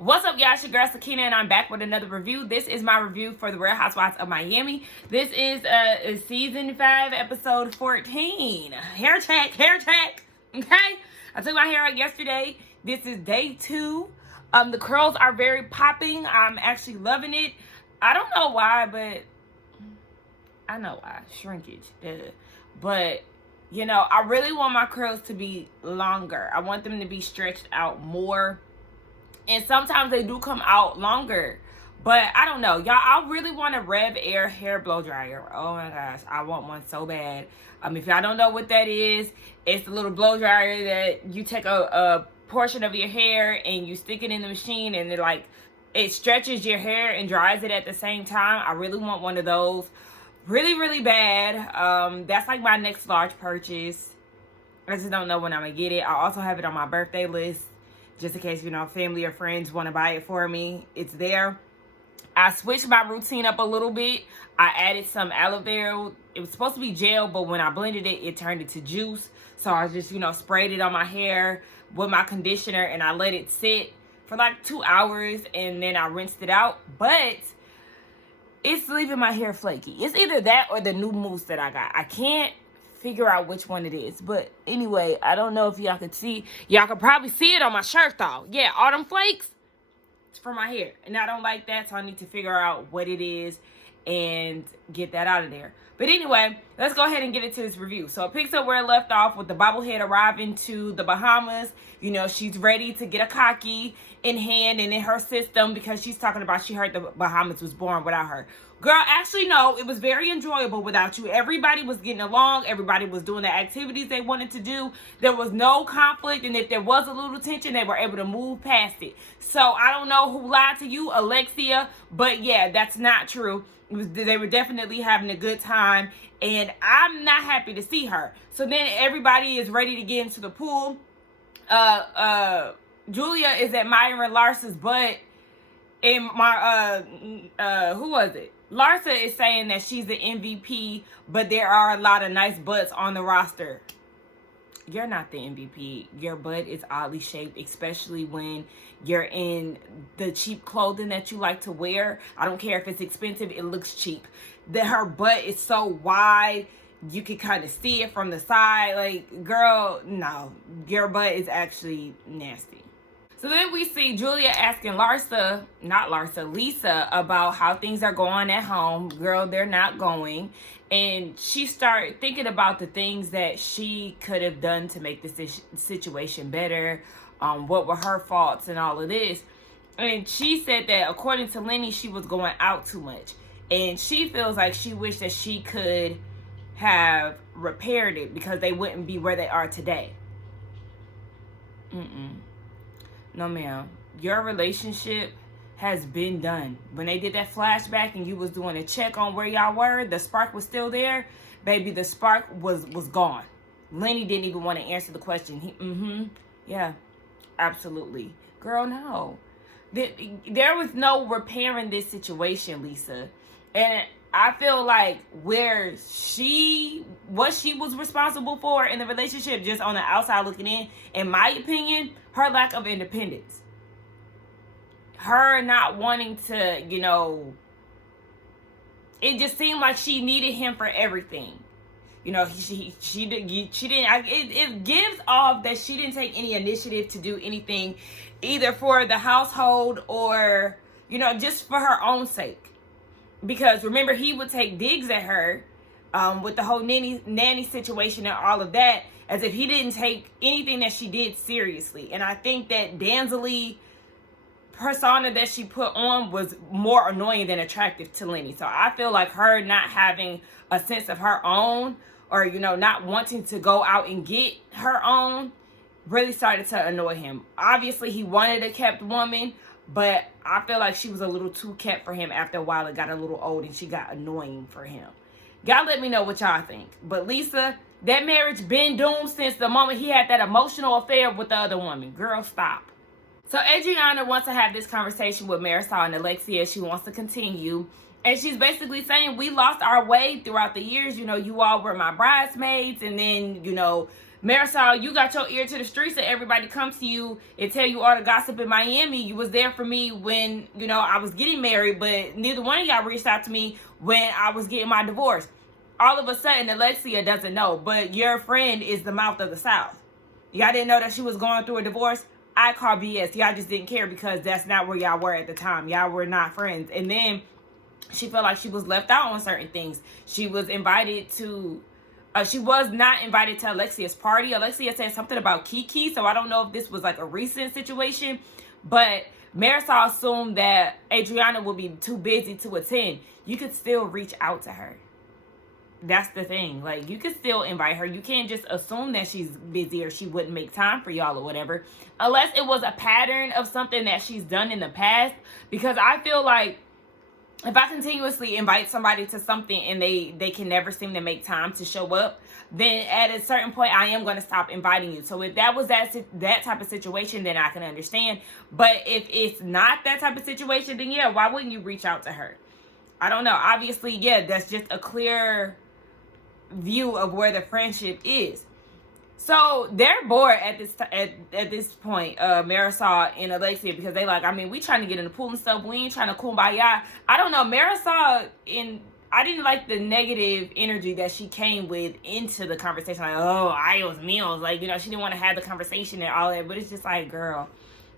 What's up, y'all? It's your girl Sakina, and I'm back with another review. This is my review for the Real Housewives of Miami. This is season 5, episode 14. Hair check. Okay, I took my hair out yesterday. This is day 2. The curls are very popping. I'm actually loving it. I don't know why, but I know why. Shrinkage. But you know, I really want my curls to be longer. I want them to be stretched out more. And sometimes they do come out longer. But I don't know. Y'all, I really want a Rev Air hair blow dryer. Oh my gosh. I want one so bad. If y'all don't know what that is, it's a little blow dryer that you take a portion of your hair and you stick it in the machine and it stretches your hair and dries it at the same time. I really want one of those. Really bad. That's like my next large purchase. I just don't know when I'm going to get it. I also have it on my birthday list. Just in case, you know, family or friends want to buy it for me. It's there. I switched my routine up a little bit. I added some aloe vera. It was supposed to be gel, but when I blended it, it turned into juice. So I just, you know, sprayed it on my hair with my conditioner and I let it sit for like 2 hours and then I rinsed it out. But it's leaving my hair flaky. It's either that or the new mousse that I got. I can't figure out which one it is. But anyway, I don't know if y'all could see. Y'all could probably see it on my shirt though. Yeah, all them flakes, it's for my hair. And I don't like that, so I need to figure out what it is and get that out of there. But anyway, let's go ahead and get into this review. So it picks up where it left off with the bobblehead arriving to the Bahamas. You know, she's ready to get a cocky in hand and in her system because she's talking about she heard the Bahamas was born without her. Girl, actually, no, it was very enjoyable without you. Everybody was getting along. Everybody was doing the activities they wanted to do. There was no conflict, and if there was a little tension, they were able to move past it. So I don't know who lied to you, Alexia, but yeah, that's not true. They were definitely having a good time, and I'm not happy to see her. So then everybody is ready to get into the pool. Julia is admiring Larsa's butt, and who was it? Larsa is saying that she's the MVP, but there are a lot of nice butts on the roster. You're not the MVP. Your butt is oddly shaped, especially when you're in the cheap clothing that you like to wear. I don't care if it's expensive, it looks cheap. Her butt is so wide, you can kind of see it from the side. Like, girl, no. Your butt is actually nasty. So then we see Julia asking Lisa about how things are going at home. Girl, they're not going. And she started thinking about the things that she could have done to make this situation better. What were her faults and all of this. And she said that according to Lenny, she was going out too much. And she feels like she wished that she could have repaired it because they wouldn't be where they are today. No, ma'am. Your relationship has been done. When they did that flashback and you was doing a check on where y'all were, the spark was still there. Baby, the spark was gone. Lenny didn't even want to answer the question. Yeah, absolutely. Girl, no. There was no repairing this situation, Lisa. And I feel like what she was responsible for in the relationship, just on the outside looking in my opinion, her lack of independence. Her not wanting to, you know, it just seemed like she needed him for everything. You know, she didn't, it gives off that she didn't take any initiative to do anything either for the household or, you know, just for her own sake. Because remember, he would take digs at her with the whole nanny situation and all of that, as if he didn't take anything that she did seriously. And I think that Danzeli persona that she put on was more annoying than attractive to Lenny. So I feel like her not having a sense of her own, or, you know, not wanting to go out and get her own, really started to annoy him. Obviously, he wanted a kept woman, but I feel like she was a little too kept for him. After a while, it got a little old and she got annoying for him. Y'all let me know what y'all think. But Lisa, that marriage been doomed since the moment he had that emotional affair with the other woman. Girl, stop. So Adriana wants to have this conversation with Marisol and Alexia. She wants to continue. And she's basically saying, we lost our way throughout the years. You know, you all were my bridesmaids. And then, you know, Marisol, you got your ear to the streets and everybody comes to you and tell you all the gossip in Miami. You was there for me when, you know, I was getting married, but neither one of y'all reached out to me when I was getting my divorce. All of a sudden, Alexia doesn't know, but your friend is the mouth of the South. Y'all didn't know that she was going through a divorce? I call BS. Y'all just didn't care because that's not where y'all were at the time. Y'all were not friends. And then she felt like she was left out on certain things. She was invited to... she was not invited to Alexia's party. Alexia said something about Kiki, so I don't know if this was like a recent situation, but Marisol assumed that Adriana would be too busy to attend. You could still reach out to her. That's the thing. Like, you could still invite her. You can't just assume that she's busy or she wouldn't make time for y'all or whatever, unless it was a pattern of something that she's done in the past, because I feel like if I continuously invite somebody to something and they can never seem to make time to show up, then at a certain point, I am going to stop inviting you. So if that was that type of situation, then I can understand. But if it's not that type of situation, then yeah, why wouldn't you reach out to her? I don't know. Obviously, yeah, that's just a clear view of where the friendship is. So they're bored at this point, Marisol and Alexia, because they like, I mean, we trying to get in the pool and stuff. We ain't trying to kumbaya. I don't know. Marisol, I didn't like the negative energy that she came with into the conversation. Like, oh, Ios meals. Like, you know, she didn't want to have the conversation and all that. But it's just like, girl,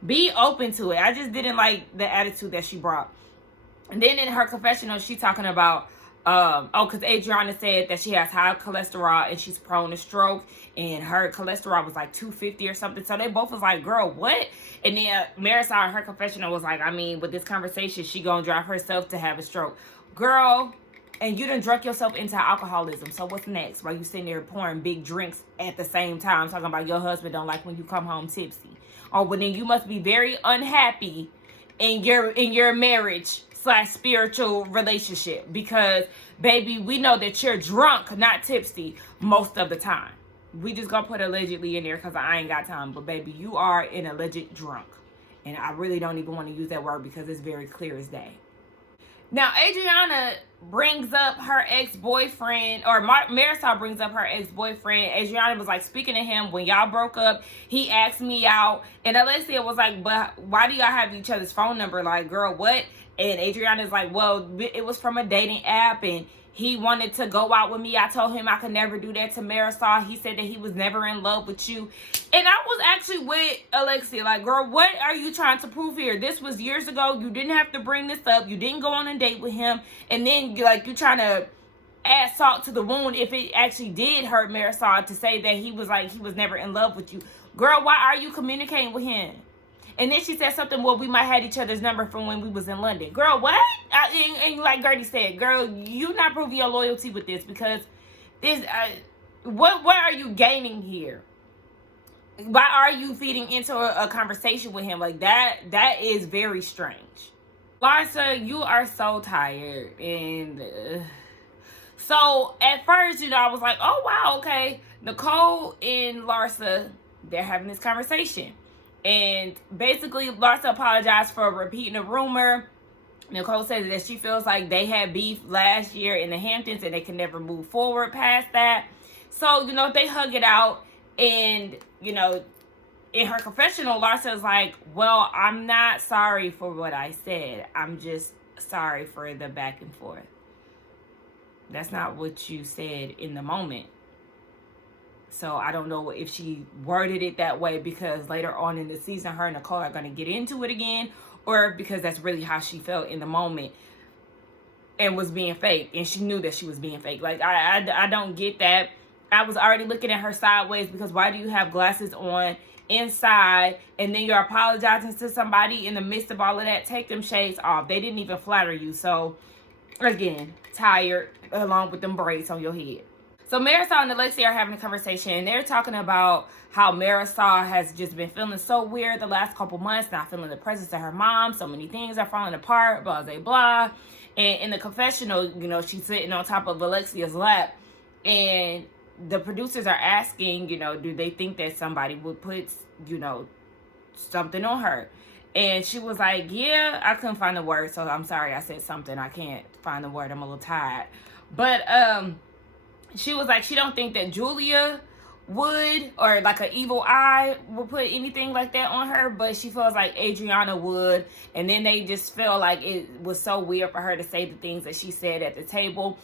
be open to it. I just didn't like the attitude that she brought. And then in her confessional, she talking about, because Adriana said that she has high cholesterol and she's prone to stroke, and her cholesterol was like 250 or something. So they both was like, girl, what? And then Marisol in her confessional was like, I mean, with this conversation, she gonna drive herself to have a stroke. Girl, and you done drunk yourself into alcoholism. So what's next? While you sitting there pouring big drinks at the same time, talking about your husband don't like when you come home tipsy. Oh, well then you must be very unhappy in your marriage / spiritual relationship, because baby, we know that you're drunk, not tipsy most of the time. We just gonna put allegedly in there because I ain't got time, but baby, you are an alleged drunk, and I really don't even want to use that word because it's very clear as day. Now Adriana brings up her ex-boyfriend, or Marisol brings up her ex-boyfriend. Adriana was like speaking to him when y'all broke up. He asked me out, and Alexia was like, but why do y'all have each other's phone number? Like, girl, what? And Adriana's like, well, it was from a dating app, and he wanted to go out with me. I told him I could never do that to Marisol. He said that he was never in love with you. And I was actually with Alexia. Like, girl, what are you trying to prove here? This was years ago. You didn't have to bring this up. You didn't go on a date with him. And then, like, you're trying to add salt to the wound if it actually did hurt Marisol to say that he was never in love with you. Girl, why are you communicating with him? And then she said something, well, we might have each other's number from when we was in London. Girl, what? And like Gertie said, girl, you not proving your loyalty with this, because this, what are you gaining here? Why are you feeding into a conversation with him? Like, that is very strange. Larsa, you are so tired. And so at first, you know, I was like, oh, wow, okay. Nicole and Larsa, they're having this conversation. And basically, Larsa apologized for repeating a rumor. Nicole says that she feels like they had beef last year in the Hamptons and they can never move forward past that. So, you know, they hug it out. And, you know, in her confessional, Larsa is like, well, I'm not sorry for what I said. I'm just sorry for the back and forth. That's not what you said in the moment. So I don't know if she worded it that way because later on in the season, her and Nicole are going to get into it again, or because that's really how she felt in the moment and was being fake. And she knew that she was being fake. Like, I don't get that. I was already looking at her sideways, because why do you have glasses on inside and then you're apologizing to somebody in the midst of all of that? Take them shades off. They didn't even flatter you. So again, tired along with them braids on your head. So Marisol and Alexia are having a conversation, and they're talking about how Marisol has just been feeling so weird the last couple months, not feeling the presence of her mom. So many things are falling apart, blah, blah, blah. And in the confessional, you know, she's sitting on top of Alexia's lap, and the producers are asking, you know, do they think that somebody would put, you know, something on her? And she was like, yeah, I couldn't find the word, so I'm sorry I said something. I can't find the word. I'm a little tired. But she was like, she don't think that Julia would, or like an evil eye would put anything like that on her, but she feels like Adriana would. And then they just feel like it was so weird for her to say the things that she said at the table.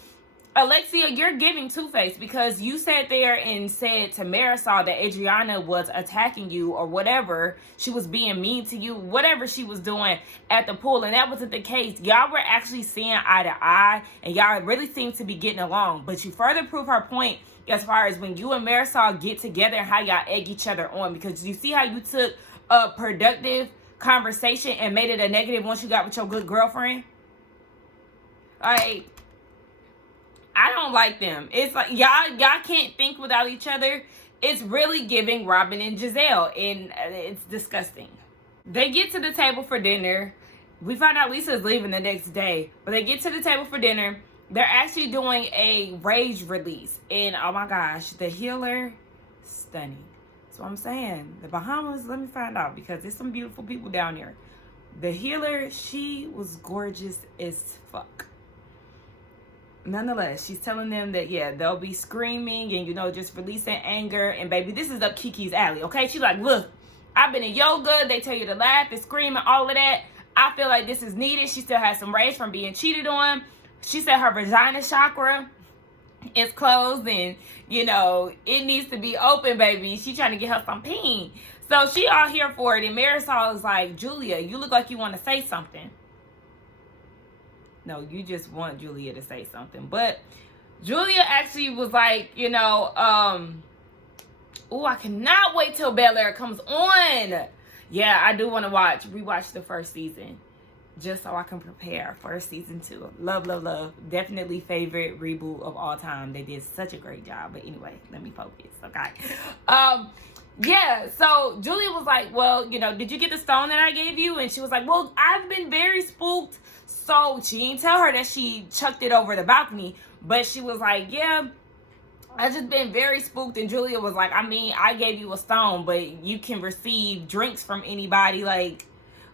Alexia, you're giving two-faced, because you sat there and said to Marisol that Adriana was attacking you or whatever. She was being mean to you, whatever she was doing at the pool. And that wasn't the case. Y'all were actually seeing eye to eye, and y'all really seemed to be getting along. But you further prove her point as far as when you and Marisol get together and how y'all egg each other on. Because you see how you took a productive conversation and made it a negative once you got with your good girlfriend? Like, I don't like them. It's like y'all can't think without each other. It's really giving Robin and Giselle, and it's disgusting. They get to the table for dinner. We find out Lisa's leaving the next day, but they get to the table for dinner. They're actually doing a rage release, and oh my gosh, the healer, stunning. That's what I'm saying. The Bahamas, let me find out, because there's some beautiful people down there. The healer, she was gorgeous as fuck. Nonetheless, she's telling them that, yeah, they'll be screaming and, you know, just releasing anger. And, baby, this is up Kiki's alley, okay? She's like, look, I've been in yoga. They tell you to laugh and scream and all of that. I feel like this is needed. She still has some rage from being cheated on. She said her vagina chakra is closed and, you know, it needs to be open, baby. She's trying to get her some peen. So she all here for it. And Marisol is like, Julia, you look like you want to say something. No, you just want Julia to say something. But Julia actually was like, you know, oh, I cannot wait till Bel Air comes on. Yeah, I do want to rewatch the first season, just so I can prepare for season 2. Love, love, love. Definitely favorite reboot of all time. They did such a great job. But anyway, let me focus, okay? Yeah, so Julia was like, well, you know, did you get the stone that I gave you? And she was like, well, I've been very spooked. So she didn't tell her that she chucked it over the balcony, but she was like, yeah, I just been very spooked. And Julia was like, I mean, I gave you a stone, but you can receive drinks from anybody. Like,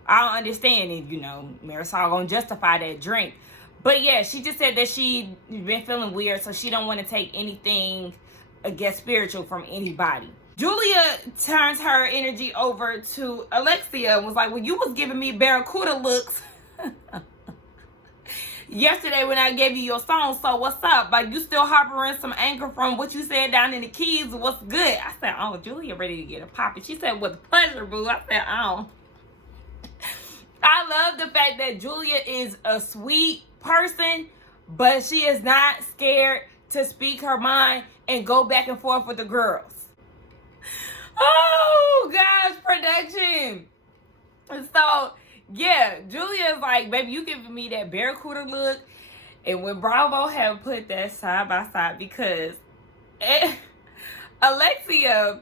I don't understand it. You know, Marisol gonna justify that drink. But yeah, she just said that she been feeling weird, so she don't want to take anything, I guess, spiritual from anybody. Julia turns her energy over to Alexia and was like, well, you was giving me barracuda looks yesterday when I gave you your song, so what's up? Like, you still harboring some anger from what you said down in the Keys? What's good? I said, oh, Julia ready to get a poppy. She said, with pleasure, boo. I said, oh. I love the fact that Julia is a sweet person, but she is not scared to speak her mind and go back and forth with the girls. Oh, gosh, production. So, yeah, Julia's like, baby, you giving me that barracuda look. And when Bravo have put that side by side, because Alexia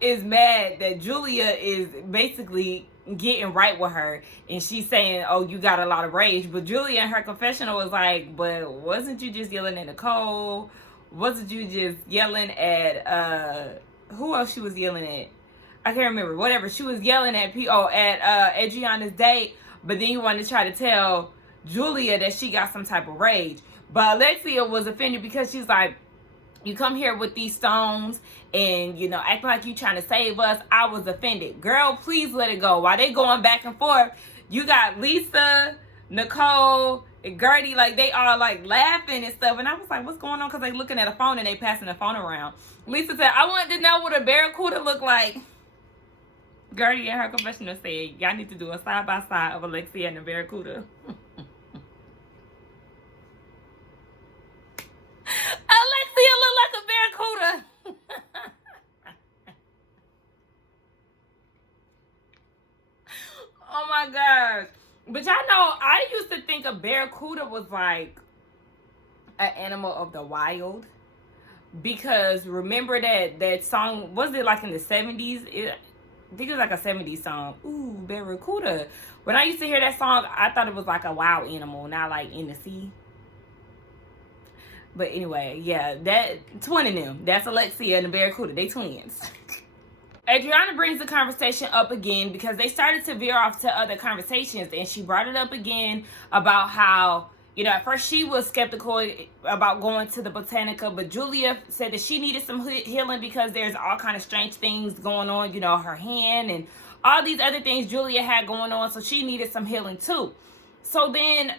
is mad that Julia is basically getting right with her. And she's saying, oh, you got a lot of rage. But Julia in her confessional was like, but wasn't you just yelling at Nicole? Wasn't you just yelling at, who else she was yelling at? I can't remember. Whatever. She was yelling at Adriana's date, but then you wanted to try to tell Julia that she got some type of rage. But Alexia was offended because she's like, you come here with these stones and, you know, act like you trying to save us. I was offended. Girl, please let it go. While they going back and forth, you got Lisa, Nicole, and Gertie, like, they are, like, laughing and stuff. And I was like, what's going on? Because they looking at a phone and they passing the phone around. Lisa said, I wanted to know what a barracuda looked like. Gertie in her confessional said, y'all need to do a side-by-side of Alexia and the barracuda. Alexia look like a barracuda. Oh my gosh. But y'all know, I used to think a barracuda was like an animal of the wild. Because remember that song, was it like in the 70s? I think it was like a 70s song. Ooh, barracuda. When I used to hear that song, I thought it was like a wild animal, not like in the sea. But anyway, yeah, that twin of them. That's Alexia and the barracuda. They twins. Adriana brings the conversation up again because they started to veer off to other conversations, and she brought it up again about how You know, at first she was skeptical about going to the Botanica, but Julia said that she needed some healing because there's all kind of strange things going on, you know, her hand and all these other things Julia had going on, so she needed some healing too. So then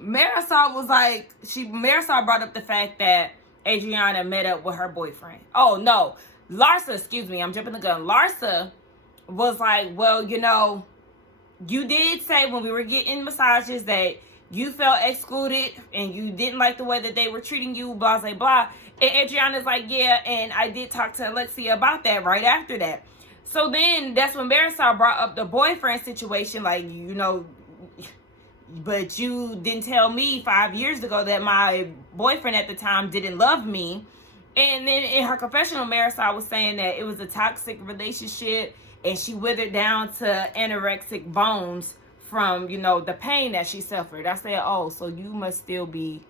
Marisol was like, Marisol brought up the fact that Adriana met up with her boyfriend. Oh no, Larsa, excuse me, I'm jumping the gun. Larsa was like, well, you know, you did say when we were getting massages that you felt excluded and you didn't like the way that they were treating you, blah, blah, blah. And Adriana's like, yeah, and I did talk to Alexia about that right after that. So then that's when Marisol brought up the boyfriend situation, like, you know, but you didn't tell me 5 years ago that my boyfriend at the time didn't love me. And then in her confessional, Marisol was saying that it was a toxic relationship and she withered down to anorexic bones from, you know, the pain that she suffered. I said, oh, so you must still be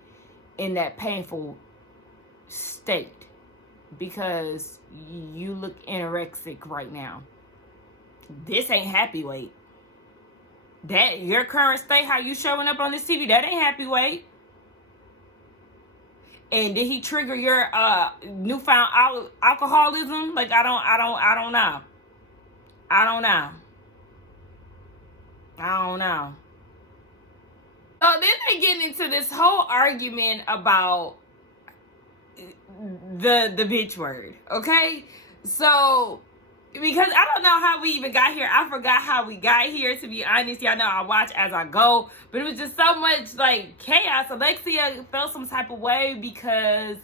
in that painful state because you look anorexic right now. This ain't happy weight. That your current state, how you showing up on this TV, that ain't happy weight. And did he trigger your newfound alcoholism? Like, I don't know. I don't know. So then they get into this whole argument about the bitch word, okay? So, because I don't know how we even got here. I forgot how we got here, to be honest. Y'all know I watch as I go. But it was just so much, like, chaos. Alexia felt some type of way because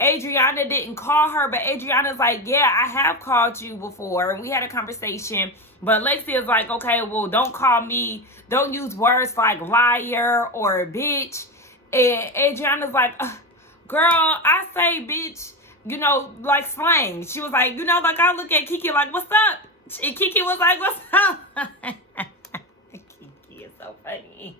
Adriana didn't call her. But Adriana's like, yeah, I have called you before. And we had a conversation. But Alexia's like, okay, well, don't call me. Don't use words like liar or bitch. And Adriana's like, girl, I say bitch, you know, like slang. She was like, you know, like I look at Kiki like, what's up? And Kiki was like, what's up? Kiki is so funny.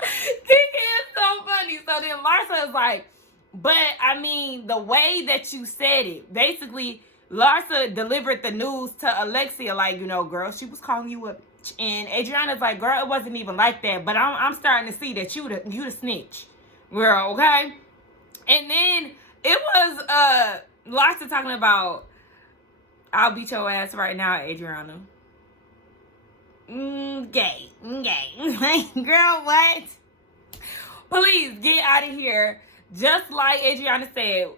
Kiki is so funny. So then Larsa is like, but I mean, the way that you said it, basically, Larsa delivered the news to Alexia, like, you know, girl, she was calling you a bitch. And Adriana's like, girl, it wasn't even like that. But I'm starting to see that you the snitch, girl, okay? And then it was Larsa talking about, I'll beat your ass right now, Adriana. Gay. Girl, what? Please get out of here. Just like Adriana said,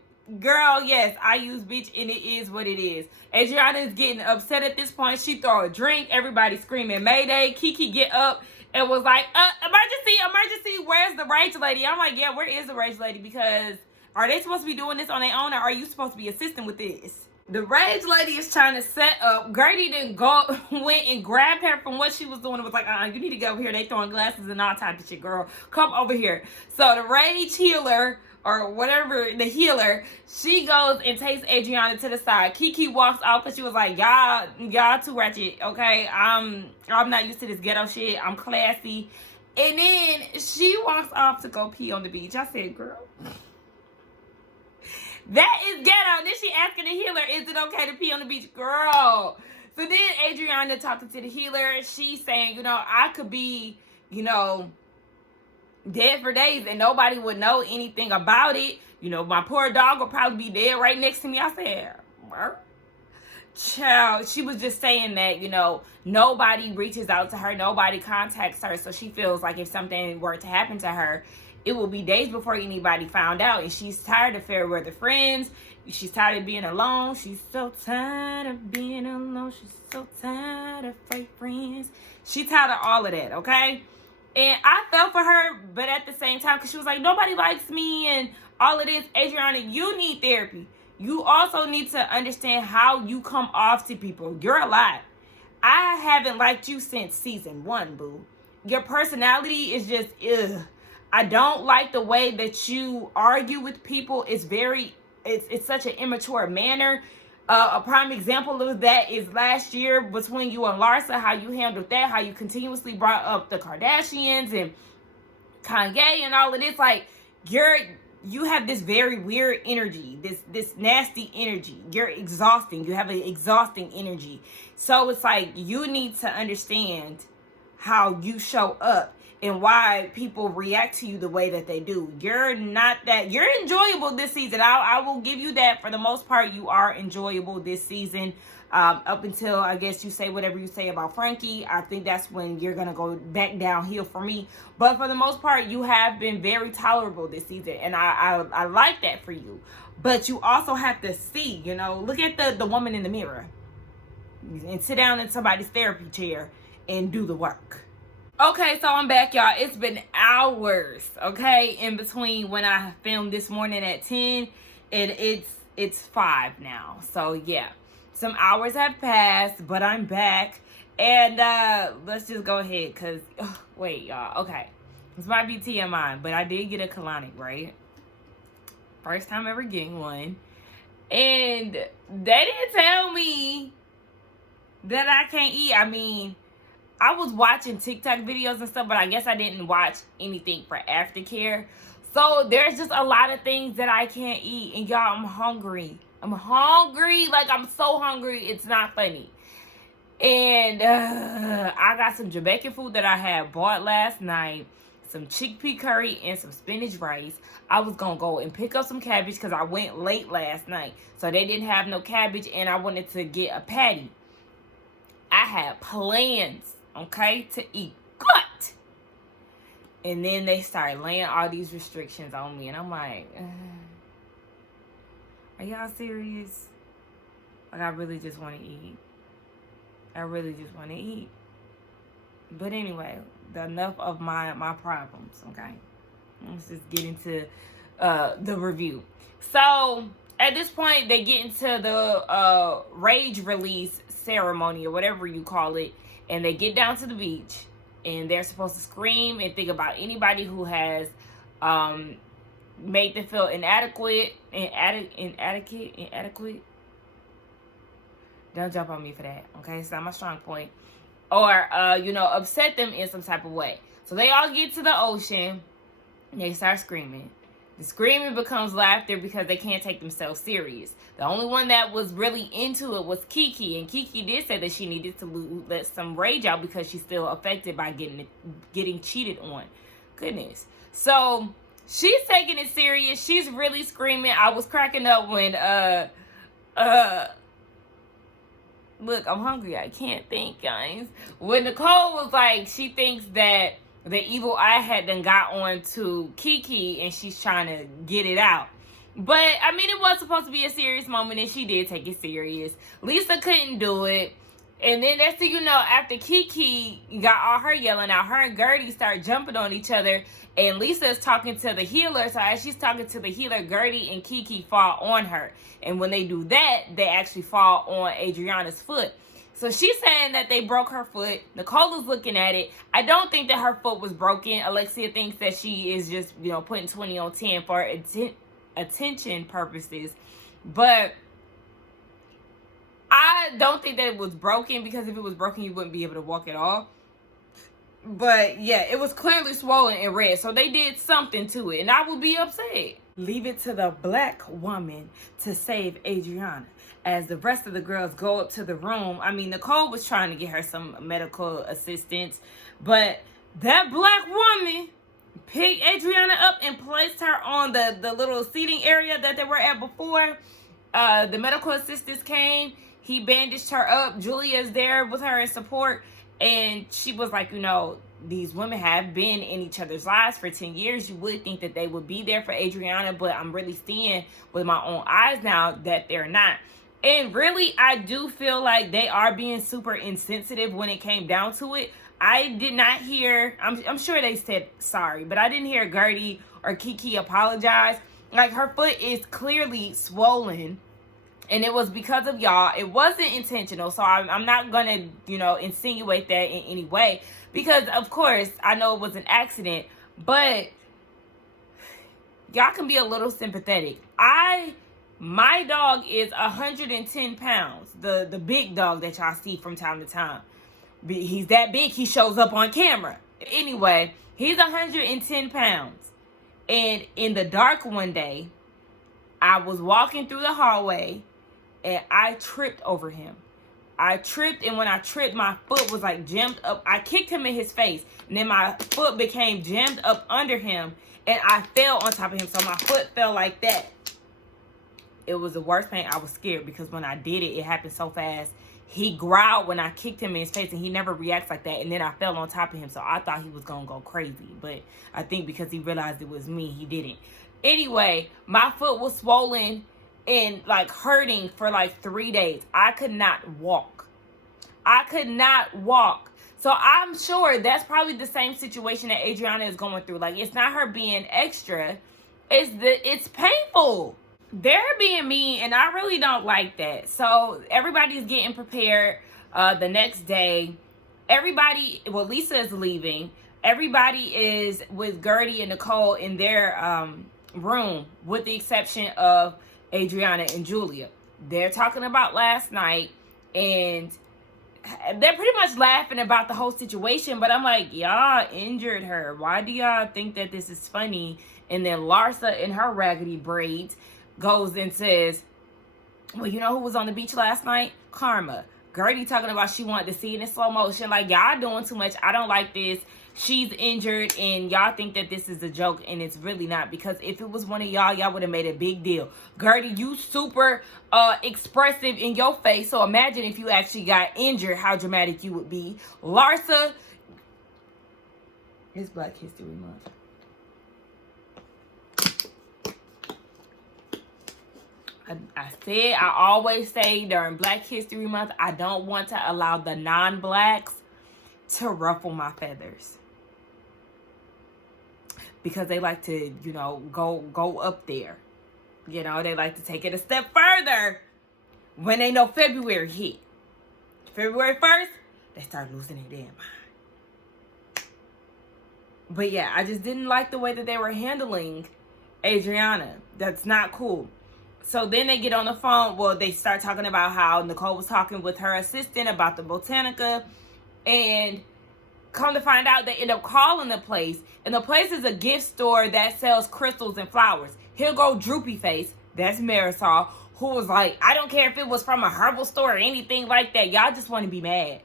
girl, yes, I use bitch and it is what it is. Adriana is getting upset at this point. She throw a drink. Everybody screaming Mayday. Kiki get up and was like, emergency, where's the rage lady? I'm like, yeah, where is the rage lady? Because are they supposed to be doing this on their own or are you supposed to be assisting with this? The rage lady is trying to set up. Gertie then went and grabbed her from what she was doing and was like, you need to get over here. They throwing glasses and all types of shit, girl. Come over here. So the rage healer, or whatever, the healer, she goes and takes Adriana to the side. Kiki walks off because she was like, y'all too ratchet, okay? I'm not used to this ghetto shit. I'm classy. And then she walks off to go pee on the beach. I said, girl, that is ghetto. Then she asking the healer, is it okay to pee on the beach? Girl. So then Adriana talking to the healer. She's saying, you know, I could be, you know, dead for days and nobody would know anything about it. You know, my poor dog will probably be dead right next to me. I said, child, she was just saying that, you know, nobody reaches out to her. Nobody contacts her. So she feels like if something were to happen to her, it will be days before anybody found out. And she's tired of fair weather friends. She's tired of being alone. She's so tired of being alone. She's so tired of fake friends. She's tired of all of that, okay? And I felt for her, but at the same time, because she was like, nobody likes me and all of this. Adriana, you need therapy. You also need to understand how you come off to people. You're a lot. I haven't liked you since season 1, boo. Your personality is just, ugh. I don't like the way that you argue with people. It's such an immature manner. A prime example of that is last year between you and Larsa, how you handled that, how you continuously brought up the Kardashians and Kanye and all of this. Like, you have this very weird energy, this nasty energy. You're exhausting. You have an exhausting energy. So it's like you need to understand how you show up. and why people react to you the way that they do. You're enjoyable this season. I will give you that. For the most part, you are enjoyable this season. Up until, I guess, you say whatever you say about Frankie. I think that's when you're going to go back downhill for me. But for the most part, you have been very tolerable this season. And I like that for you. But you also have to see, look at the woman in the mirror. And sit down in somebody's therapy chair and do the work. Okay, so I'm back, y'all. It's been hours, okay, in between when I filmed this morning at 10. And it's 5 now. So, yeah. Some hours have passed, but I'm back. And let's just go ahead, because, wait, y'all. Okay. This might be TMI, but I did get a colonic, right? First time ever getting one. And they didn't tell me that I can't eat. I mean, I was watching TikTok videos and stuff, but I guess I didn't watch anything for aftercare. So there's just a lot of things that I can't eat. And y'all, I'm hungry. I'm hungry. Like, I'm so hungry. It's not funny. And I got some Jamaican food that I had bought last night. Some chickpea curry and some spinach rice. I was going to go and pick up some cabbage because I went late last night. So they didn't have no cabbage and I wanted to get a patty. I had plans, okay, to eat gut. And then they started laying all these restrictions on me. And I'm like, are y'all serious? Like, I really just want to eat. I really just want to eat. But anyway, enough of my problems, okay? Let's just get into the review. So, at this point, they get into the rage release ceremony or whatever you call it. And they get down to the beach. And they're supposed to scream and think about anybody who has made them feel inadequate. Don't jump on me for that, okay? It's not my strong point. Or, upset them in some type of way. So they all get to the ocean. And they start screaming. The screaming becomes laughter because they can't take themselves serious. The only one that was really into it was Kiki. And Kiki did say that she needed to let some rage out because she's still affected by getting cheated on. Goodness. So she's taking it serious. She's really screaming. I was cracking up when look, I'm hungry. I can't think, guys. When Nicole was like, she thinks that the evil eye had done got on to Kiki and she's trying to get it out. But, I mean, it was supposed to be a serious moment and she did take it serious. Lisa couldn't do it. And then that's thing you know, after Kiki got all her yelling out, her and Gertie start jumping on each other. And Lisa is talking to the healer. So as she's talking to the healer, Gertie and Kiki fall on her. And when they do that, they actually fall on Adriana's foot. So she's saying that they broke her foot. Nicole is looking at it. I don't think that her foot was broken. Alexia thinks that she is just, putting 20 on 10 for attention purposes. But I don't think that it was broken, because if it was broken, you wouldn't be able to walk at all. But yeah, it was clearly swollen and red. So they did something to it, and I would be upset. Leave it to the black woman to save Adriana. As the rest of the girls go up to the room, I mean, Nicole was trying to get her some medical assistance, but that black woman picked Adriana up and placed her on the little seating area that they were at before. The medical assistants came. He bandaged her up. Julia's there with her in support. And she was like, these women have been in each other's lives for 10 years. You would think that they would be there for Adriana, but I'm really seeing with my own eyes now that they're not. And really, I do feel like they are being super insensitive when it came down to it. I did not hear, I'm sure they said sorry, but I didn't hear Gertie or Kiki apologize. Like, her foot is clearly swollen. And it was because of y'all. It wasn't intentional. So I'm not going to, insinuate that in any way. Because, of course, I know it was an accident. But y'all can be a little sympathetic. My dog is 110 pounds. The big dog that y'all see from time to time. He's that big, he shows up on camera. Anyway, he's 110 pounds. And in the dark one day, I was walking through the hallway. And I tripped over him. I tripped, and when I tripped, my foot was like jammed up. I kicked him in his face, and then my foot became jammed up under him, and I fell on top of him. So my foot fell like that. It was the worst pain. I was scared because when I did it, it happened so fast. He growled when I kicked him in his face, and he never reacts like that. And then I fell on top of him, so I thought he was going to go crazy. But I think because he realized it was me, he didn't. Anyway, my foot was swollen and like hurting for like 3 days. I could not walk. I could not walk. So I'm sure that's probably the same situation that Adriana is going through. Like, it's not her being extra. It's painful. They're being mean, and I really don't like that. So everybody's getting prepared the next day. Lisa is leaving. Everybody is with Gertie and Nicole in their room, with the exception of Adriana and Julia. They're talking about last night, and they're pretty much laughing about the whole situation, but I'm like, y'all injured her. Why do y'all think that this is funny? And then Larsa in her raggedy braids goes and says, well, you know who was on the beach last night? Karma. Gertie talking about she wanted to see it in slow motion. Like, y'all doing too much. I don't like this. She's injured, and y'all think that this is a joke, and it's really not. Because if it was one of y'all, y'all would have made a big deal. Gertie, you super expressive in your face, so imagine if you actually got injured, how dramatic you would be. Larsa, it's Black History Month. I always say during Black History Month, I don't want to allow the non-blacks to ruffle my feathers. Because they like to, you know, go up there. You know, they like to take it a step further when they know February hit. February 1st, they start losing their damn mind. But yeah, I just didn't like the way that they were handling Adriana. That's not cool. So then they get on the phone. Well, they start talking about how Nicole was talking with her assistant about the Botanica. And come to find out, they end up calling the place. And the place is a gift store that sells crystals and flowers. Here go Droopy Face. That's Marisol. Who was like, I don't care if it was from a herbal store or anything like that. Y'all just want to be mad.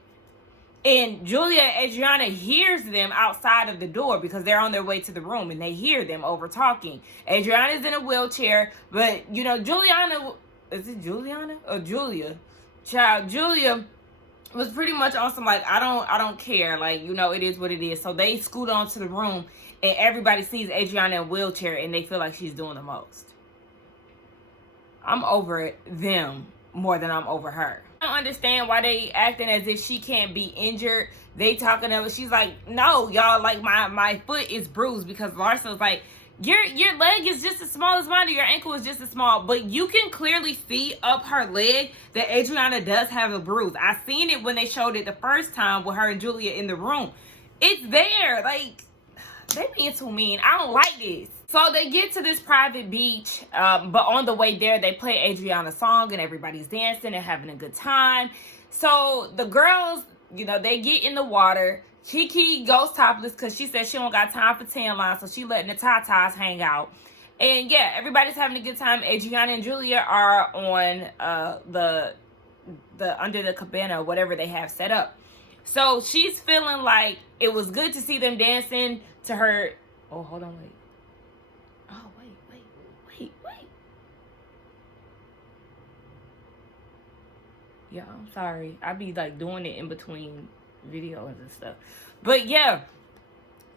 And Julia and Adriana hears them outside of the door because they're on their way to the room, and they hear them over talking. Adriana's in a wheelchair, but you know, Juliana, is it Juliana or Julia? Child, Julia was pretty much on some like, I don't care. Like, you know, it is what it is. So they scoot onto the room, and everybody sees Adriana in a wheelchair, and they feel like she's doing the most. I'm over them more than I'm over her. I don't understand why they acting as if she can't be injured. They talking of it. She's like, no, y'all, like my foot is bruised because Larsa's like, your leg is just as small as mine, or your ankle is just as small. But you can clearly see up her leg that Adriana does have a bruise. I seen it when they showed it the first time with her and Julia in the room. It's there. Like, they being too mean. I don't like this. So they get to this private beach, but on the way there, they play Adriana's song, and everybody's dancing and having a good time. So the girls, you know, they get in the water. Kiki goes topless because she said she don't got time for tan lines, so she letting the tatas hang out. And yeah, everybody's having a good time. Adriana and Julia are on the under the cabana, whatever they have set up. So she's feeling like it was good to see them dancing to her. Oh, hold on, wait. Oh, wait. Yeah, I'm sorry. I be like doing it in between videos and stuff. But yeah.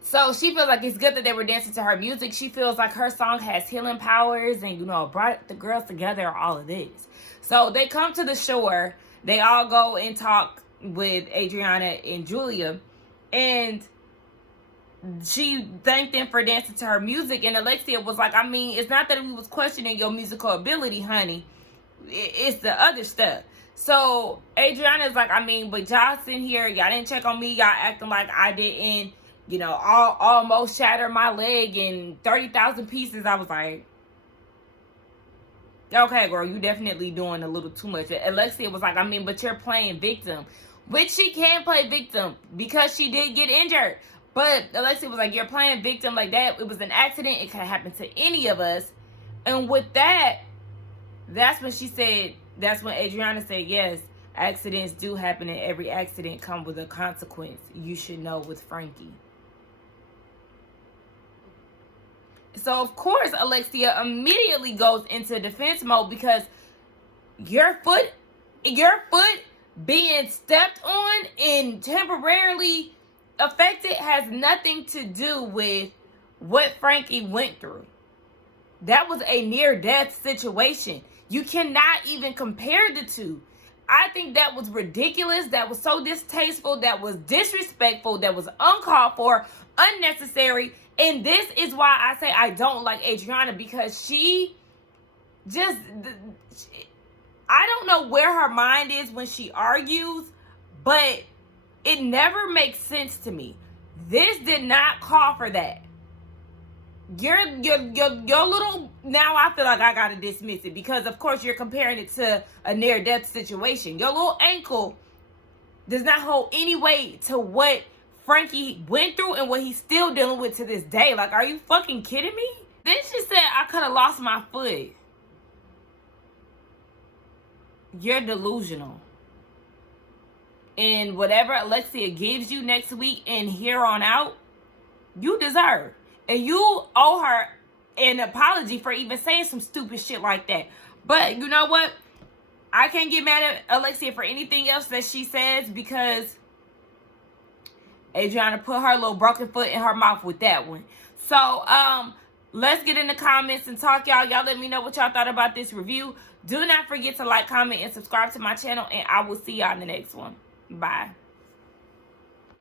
So she feels like it's good that they were dancing to her music. She feels like her song has healing powers and, you know, brought the girls together, all of this. So they come to the shore. They all go and talk with Adriana and Julia. And she thanked them for dancing to her music, and Alexia was like, I mean, it's not that we was questioning your musical ability, honey. It's the other stuff. So Adriana's like, I mean, but y'all sitting here, y'all didn't check on me, y'all acting like I didn't, you know, almost shatter my leg in 30,000 pieces. I was like, okay, girl, you definitely doing a little too much. Alexia was like, I mean, but you're playing victim, which she can play victim because she did get injured. But Alexia was like, you're playing victim like that. It was an accident. It could have happened to any of us. And with that, that's when she said, that's when Adriana said, yes, accidents do happen, and every accident comes with a consequence. You should know with Frankie. So, of course, Alexia immediately goes into defense mode because your foot being stepped on and temporarily affected has nothing to do with what Frankie went through. That was a near-death situation. You cannot even compare the two. I think that was ridiculous. That was so distasteful. That was disrespectful. That was uncalled for, unnecessary. And this is why I say I don't like Adriana, because she just... I don't know where her mind is when she argues, but it never makes sense to me. This did not call for that. Your little, now I feel like I gotta dismiss it because of course you're comparing it to a near-death situation. Your little ankle does not hold any weight to what Frankie went through and what he's still dealing with to this day. Like, are you fucking kidding me? Then she said I could have lost my foot. You're delusional. And whatever Alexia gives you next week and here on out, you deserve. And you owe her an apology for even saying some stupid shit like that. But you know what? I can't get mad at Alexia for anything else that she says because Adriana put her little broken foot in her mouth with that one. So, let's get in the comments and talk, y'all. Y'all let me know what y'all thought about this review. Do not forget to like, comment, and subscribe to my channel. And I will see y'all in the next one. Bye.